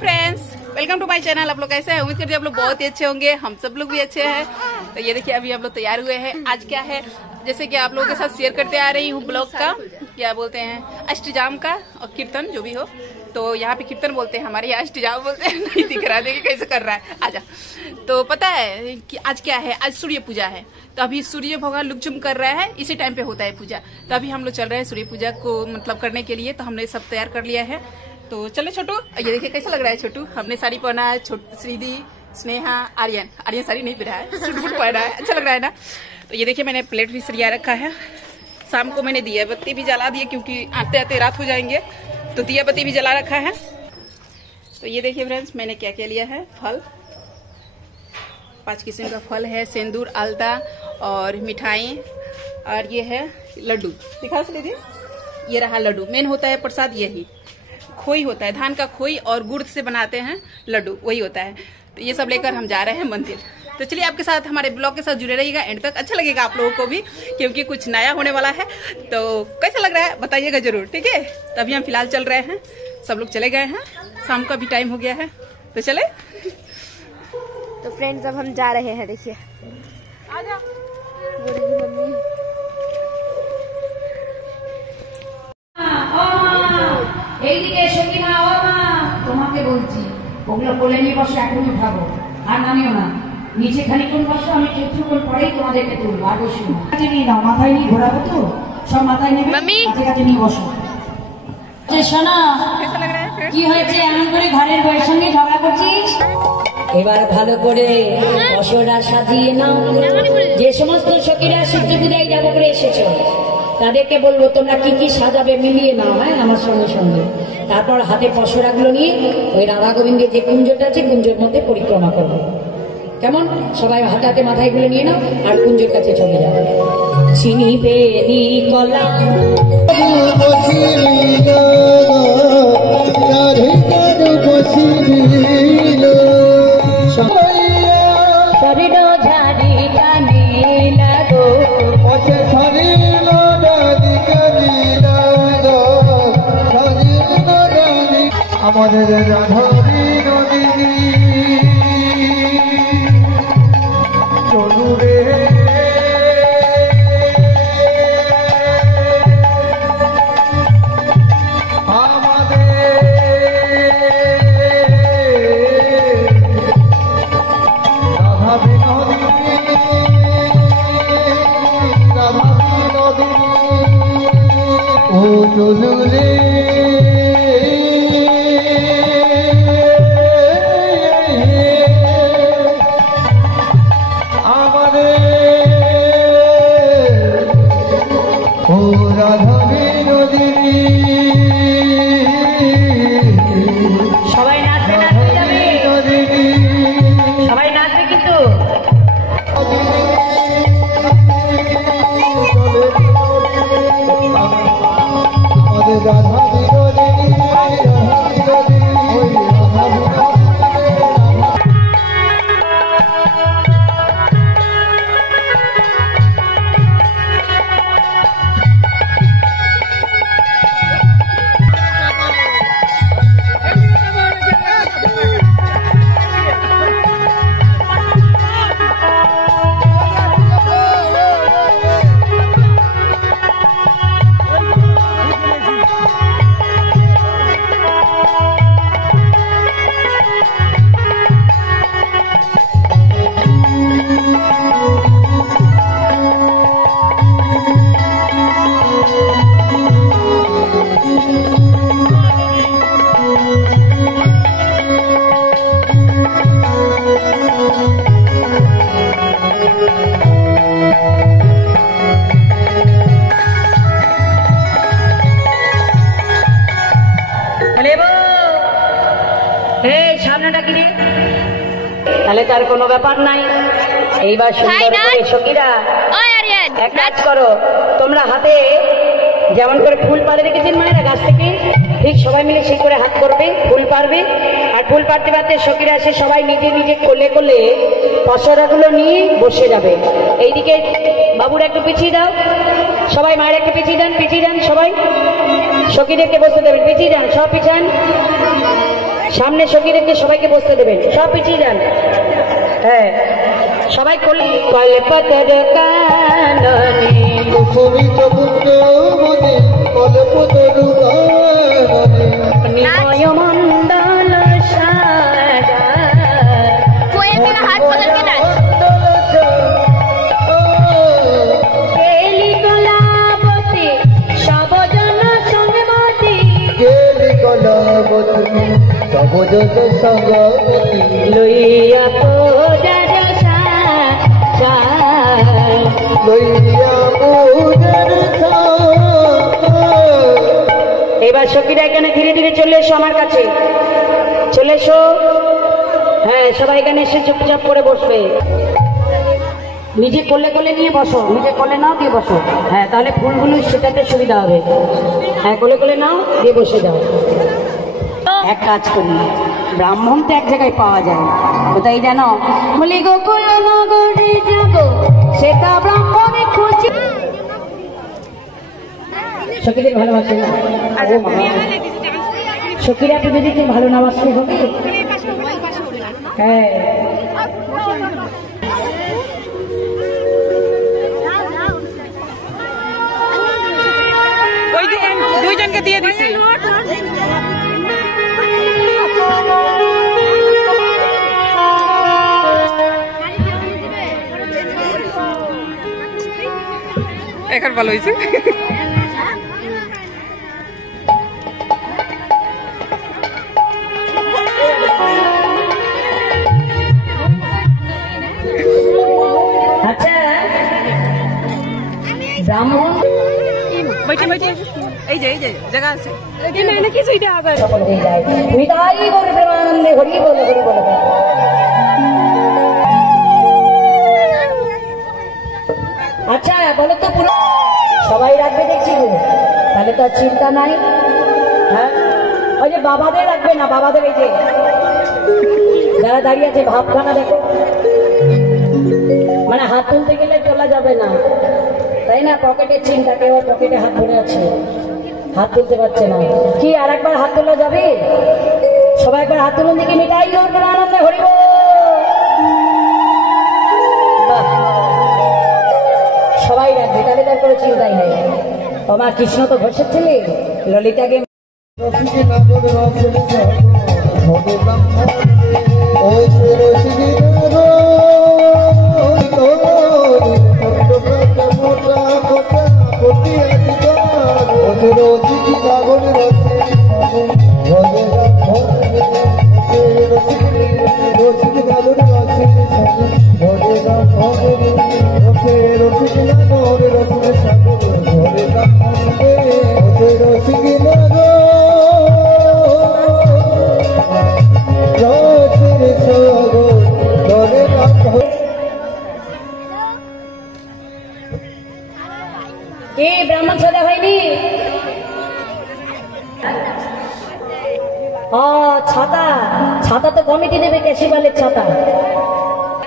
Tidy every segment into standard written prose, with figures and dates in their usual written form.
Friends, welcome to my channel. आप लोग कैसे हैं? उम्मीद करते हैं आप लोग बहुत ही अच्छे होंगे। हम सब लोग भी अच्छे हैं। तो ये देखिए अभी हम लोग तैयार हुए हैं। आज क्या है, जैसे कि आप लोगों के साथ शेयर करते आ रही हूँ ब्लॉग का, क्या बोलते हैं, अष्टजाम का और कीर्तन जो भी हो। तो यहाँ पे कीर्तन बोलते हैं, हमारे यहाँ अष्टजाम बोलते हैं। नहीं दिख रहा, देखिए कैसे कर रहा है। आजा। तो पता है कि आज क्या है, आज सूर्य पूजा है। तो अभी सूर्य भगवान लुकचुम कर रहा है, इसी टाइम पे होता है पूजा। तो अभी हम लोग चल रहे हैं सूर्य पूजा को मतलब करने के लिए। तो हमने सब तैयार कर लिया है। तो चले छोटू, ये देखिए कैसा लग रहा है छोटू। हमने साड़ी पहना है, श्रीदी, स्नेहा, आर्यन साड़ी नहीं पहना है, सूट बूट पहना है। अच्छा लग रहा है ना। तो ये देखिए मैंने प्लेट भी सरिया रखा है। शाम को मैंने दिया बत्ती भी जला दिए, क्योंकि आते आते रात हो जाएंगे। तो दिया बत्ती भी जला रखा है। तो ये देखिए फ्रेंड्स, मैंने क्या क्या लिया है। फल, 5 किस्म का फल है, सिंदूर, आलता और मिठाई, और ये है लड्डू। दिखा से दीदी, ये रहा लड्डू। मेन होता है प्रसाद, यही खोई होता है, धान का खोई और गुड़ से बनाते हैं लड्डू, वही होता है। तो ये सब लेकर हम जा रहे हैं मंदिर। तो चलिए आपके साथ, हमारे ब्लॉग के साथ जुड़े रहिएगा एंड तक। अच्छा लगेगा आप लोगों को भी, क्योंकि कुछ नया होने वाला है। तो कैसा लग रहा है बताइएगा जरूर, ठीक है। तभी हम फिलहाल चल रहे हैं, सब लोग चले गए हैं, शाम का भी टाइम हो गया है। तो चले। तो फ्रेंड्स अब हम जा रहे हैं। देखिए मम्मी এইদিকে সকিনা, ও মা তোমাকে বলছি, ওগুলো কোলে নিয়ে বসে এখনই উঠাবো, আর নামিও না। নিচে খানিক্ষণ বসো, আমি কিছুক্ষণ পরেই তোমাদেরকে তুলবো। আর বসো না, কাছে নিয়ে নাও, মাথায় নিয়ে ঘোরাবো তো, সব মাথায় নেবে, কাছে কাছে নিয়ে বসো। শোনো, কি হয়েছে এমন করে ঘরের বউয়ের সঙ্গে ঝগড়া করছিস? এবার ভালো করে বসরা সাজিয়ে নাও। যে সমস্ত সখীরা সূর্য পূজায় যাবো করে এসেছো, তাদেরকে বলবো তোমরা কি কি সাজাবে মিলিয়ে নাও, হ্যাঁ, আমার সঙ্গে সঙ্গে। তারপর হাতে পসরাগুলো নিয়ে ওই রাধা গোবিন্দের যে কুঞ্জটা আছে, কুঞ্জের মধ্যে পরিক্রমা করবো। কেমন? সবাই হাতে হাতে মাথায় গুলো নিয়ে নাও আর কুঞ্জের কাছে চলে যাও। চিনি বেনি কলা আমাদের রাধাবী নদী চলু রে, আমাদের রাধাবী নদী, রাধাবী নদী ও চলু রে। সবাই নাচবে, নাচবে যাবে, সবাই নাচবে কিন্তু। তাহলে তার কোনো ব্যাপার নাই। এইবার সুন্দর করে সখীরা এক কাজ করো, তোমরা হাতে যেমন করে ফুল পাড়ে রেখেছেন মায়েরা গাছ থেকে, ঠিক সবাই মিলে সেই করে হাত করবে, ফুল পারবে। আর ফুল পাড়তে পারতে সখীরা এসে সবাই নিজে নিজে কোলে কোলে পসরাগুলো নিয়ে বসে যাবে। এইদিকে বাবুরা একটু পিছিয়ে দাও, সবাই মায়েরা একটু পিছিয়ে দেন, সবাই সখীদেরকে বসতে দেবেন, পিছিয়ে যান, সব পিছান। সামনে সঙ্গীদেরকে সবাইকে বসতে দেবেন, সব পিছিয়ে যান। হ্যাঁ, সবাই কল্পতর কাননে কুসুমিত পুত্র মনে কল্পতরু গাননে নিময় মণ্ডল সারা कोई भी ना हाथ पकड़ के नाच। কেলি কলাবতী সবজন সঙ্গমতী কেলি কলাবতী সবজত সঙ্গমতী লইয়া পূজার লইয়া পূজার এবার সখীরা এখানে ধীরে ধীরে চলে এসো আমার কাছে, চলে এসো। হ্যাঁ, সবাই এখানে এসে চুপচাপ করে বসবে, নিজে কোলে কোলে নিয়ে বসো, নিজে কোলে নাও দিয়ে বসো। হ্যাঁ, তাহলে ফুলগুলো সেটাতে সুবিধা হবে। হ্যাঁ, কোলে কোলে নাও দিয়ে বসে যাও। এক কাজ করি, ব্রাহ্মণ তো এক জায়গায় পাওয়া যায়, কোথায় জানো? বলি গোকুল নগরে যাব, সেটা ব্রাহ্মণে খুঁজি। সখীদের ভালোবাসে না? ও মা, সখীরা তো যদি কেউ ভালো না বাসলে হবে? হ্যাঁ, ওই যে দুইজনকে দিয়ে দিছি। এখন ভালো হয়েছে। আচ্ছা, ব্রাহ্মণ बैठे बैठे এই যে জায়গা আছে। সকল দিয়ে যায়। হৃদয় গৌর প্রেমানন্দে হরি বলে হরি বলে। আচ্ছা বলো তো, পুরো সবাই রাখবে দেখছি গো, তাহলে তো আর চিন্তা নাই। হ্যাঁ, ওই যে বাবাদের রাখবে না, বাবাদের এই যে যারা দাঁড়িয়ে আছে ভাবখানা দেখো, মানে হাত তুলতে গেলে তোলা যাবে না, তাই না? পকেটের চিন্তা, কেউ পকেটে হাত ধরে আছে, হাত তুলতে পারছে না। কি আর একবার হাত তোলা যাবে? সবাই একবার হাত তুলুন দিকে, নিতাই গৌর প্রেমানন্দে হরি বল। বাহ, সবাই রাখবে, তাহলে তার কোনো চিন্তাই নেই। ও মা, কৃষ্ণ তো ঘোষের ছেলে, ললিতাকে রসিকে নাগর রসের ভবে ব্রাহ্মণ ওই সে রসিকে এই ব্রাহ্মণ সাজা হয়নি? ছাতা, ছাতা তো কমিটি দেবে, ক্যাশিবালের ছাতা।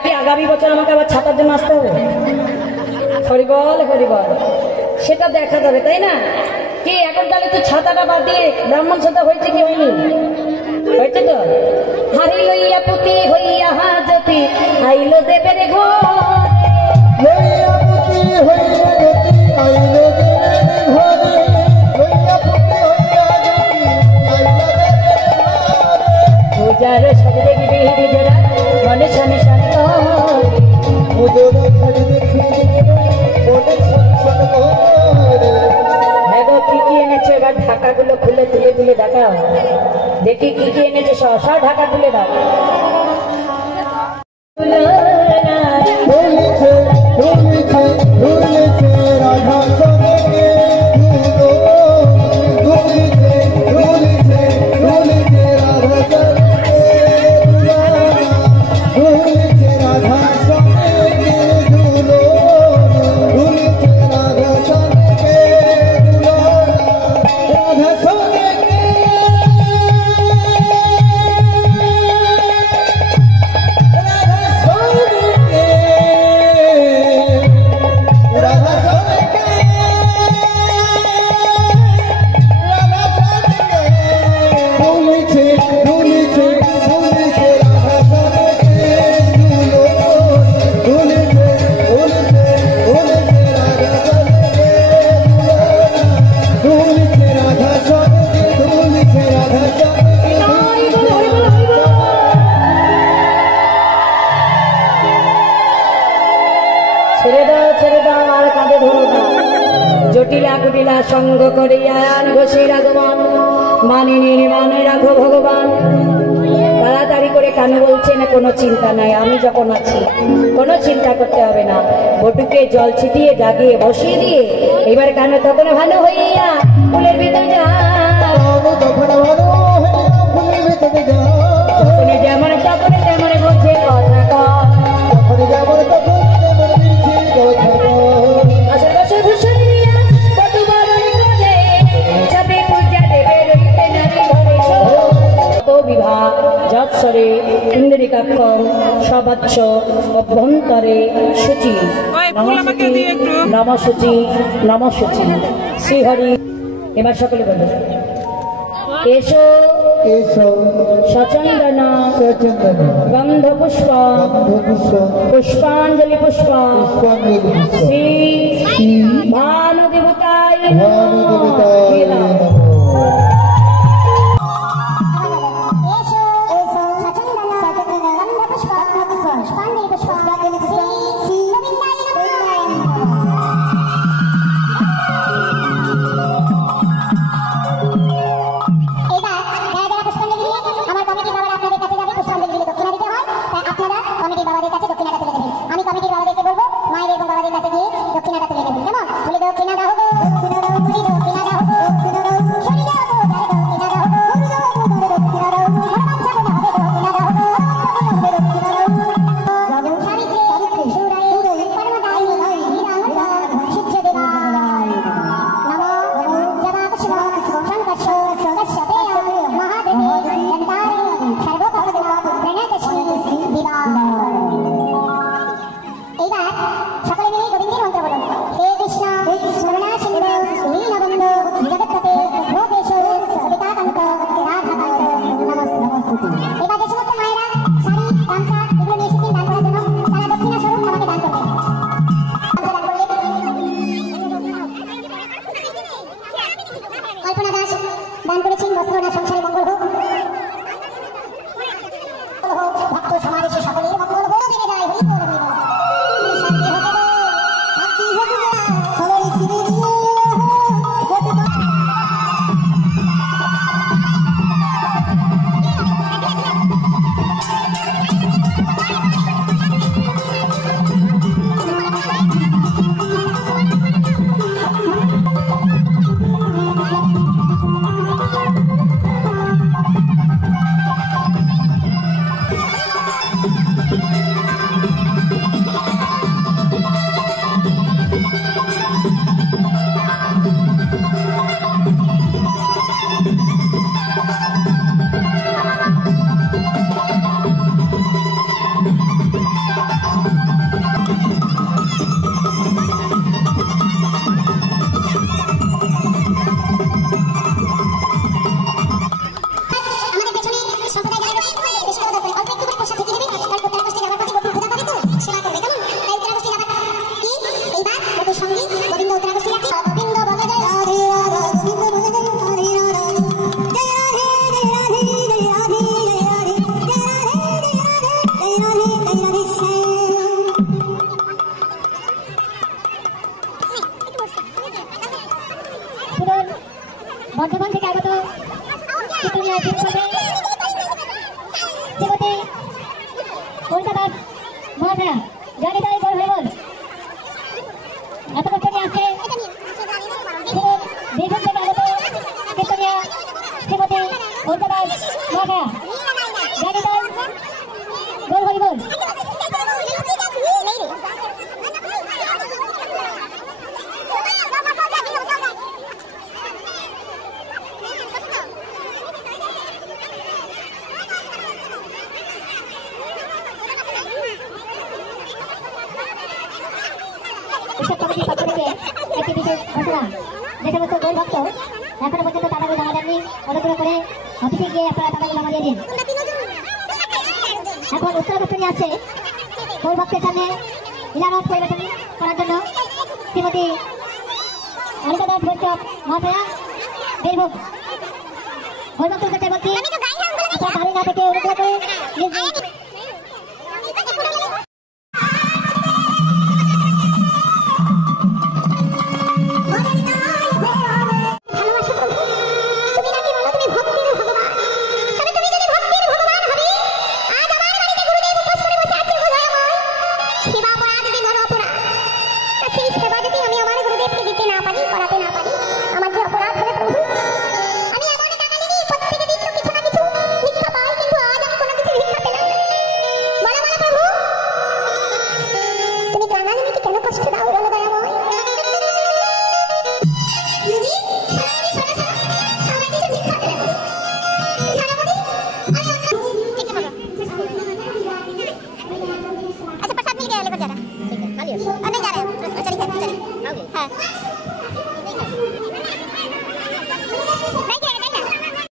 কি আগামী বছর আমাকে আবার ছাতার জন্য আসতে হবে? হরিবল হরিবল, সেটা দেখা যাবে, তাই না? কি এখন তাহলে তো ছাতাটা বাদ দিয়ে ব্রাহ্মণ ছাতা হয়েছে কি হয়নি? হয়েছে তো। হারি লইয়া পুতি হইয়া হাজতি আইলো দেবের ঘর, পূজার সাজে দেখবি জোড়া মনে শানে শানে দেখো কি কি এনেছো, এবার ঢাকাগুলো খুলে তুলে তুলে দেখাও, দেখি কি কি এনেছো, সব ঢাকা খুলে দাও। লীলা সঙ্গ করিয়া ঘোষের আগমন মানিনীর মানে রাখো ভগবান। তাড়াতাড়ি করে কেন বলছে না? কোনো চিন্তা নাই, আমি যখন আছি কোনো চিন্তা করতে হবে না। বটুকে জল ছিটিয়ে জাগিয়ে বসিয়ে দিয়ে এবার কেন তখন ভালো হইয়া ফুলের ভিতরে যা, যেমন তখন তেমন বলছে কথা যৎসরে ইন্দ্রিকাক্ষম সবাচ্য অভ্যন্তরে শুচি নমশুচি নমশুচি শ্রীহরি। এবার সকলে বলুন এসো সচন্দন গন্ধ পুষ্প পুষ্পাঞ্জলি পুষ্প শ্রী ভানুদেবতায় বর্ধমান থেকে আগত কলকাতার মহাশয়া গাড়ি গাড়ি বল হয়ে বল এত কষ্ট নিয়ে আসছে বীরভূম থেকে আগত কীর্তনিয়া শ্রীমতী কলকাতার মহাশয়া গাড়ি গাড়ি বল হয়ে বল। একটি বিশেষ ঘটনা, যে সমস্ত গৌর ভক্ত এখনো পর্যন্ত তাড়াতাড়ি জমা দেননি অনুগ্রহ করে অফিসে গিয়ে আপনারা তাড়াতাড়ি জমা দিয়ে দিন। এখন উত্তরাগত নিয়ে আসছে গৌর ভক্তের সামনে লীলারস পরিবেশন করার জন্য শ্রীমতী অনিতা দাস বৈষ্ণব মহাশয়া বীরভূম। গৌর ভক্তের কাছে বলছি আপনার বাড়ি না থেকে অনুগ্রহ করে नहीं जा रहे हैं, चलिए हाँ